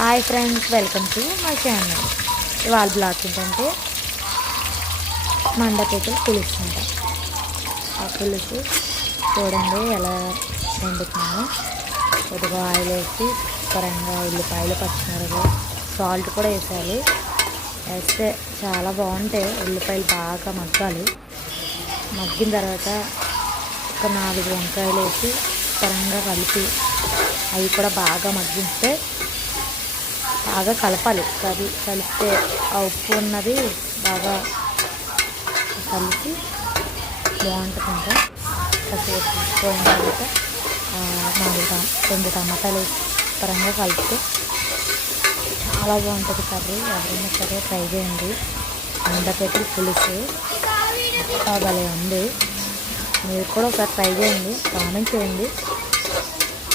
Hi friends, welcome to my channel. ఇవాళ blog ఏంటంటే మండపేటలు పులుసు అంట. ఆ పులుసు చూడండి ఎలా వండుతున్నాము. కొద్దిగా ఆయిల్ వేసి పరంగా ఉల్లిపాయలు, పచ్చిమిరపకాయలు, సాల్ట్ కూడా వేసాలి. వేస్తే చాలా బాగుంటాయి. ఉల్లిపాయలు బాగా మగ్గాలి. మగ్గిన తర్వాత ఒక 4 వంకాయలు వేసి పరంగా కలిపి అవి కూడా బాగా మగ్గిస్తే బాగా కలపాలి. కలిపితే ఆ ఉప్పు ఉన్నది బాగా కలిపి బాగుంటుందంట. కాసేపు పోయిన తర్వాత 2 టమాటాలు పరంగా కలిపితే చాలా బాగుంటుంది కర్రీ. ఎవరైనా సరే ట్రై చేయండి. మండపేటల పులుసు భలే ఉంది. మీరు కూడా ఒకసారి ట్రై చేయండి, కామెంట్ చేయండి.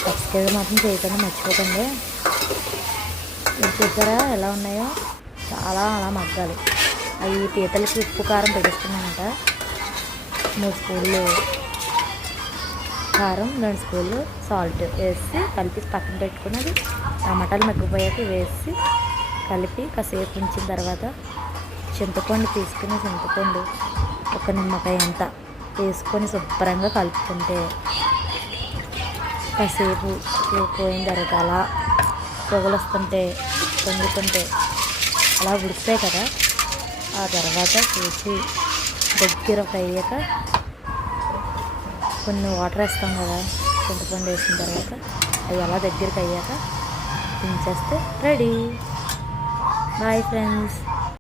సబ్స్క్రైబ్ మాత్రం చేయకుండా మర్చిపోకండి. మీరు చూసారా ఎలా ఉన్నాయో, చాలా అలా మగ్గాలి. అవి పీతలకి ఉప్పు కారం పెట్టిస్తున్నానంట. 3 స్పూన్లు కారం, 2 స్పూన్లు సాల్ట్ వేసి కలిపి పక్కన పెట్టుకున్నది. టమాటాలు మగ్గిపోయాక వేసి కలిపి కాసేపు ఉంచిన తర్వాత చింతపండు తీసుకుని చింతపండు ఒక నిమ్మకాయ అంత వేసుకొని శుభ్రంగా కలుపుకుంటే కాసేపు పోయిన తర్వాత అలా పొగలు వస్తుంటే పొంగుతుంటే అలా ఉడుకుతాయి కదా. ఆ తర్వాత చూసి దగ్గర అయ్యాక కొన్ని వాటర్ వేస్తాం కదా, చింతపండు వేసిన తర్వాత అవి అలా దగ్గరికి అయ్యాక దించేస్తే రెడీ. Bye friends.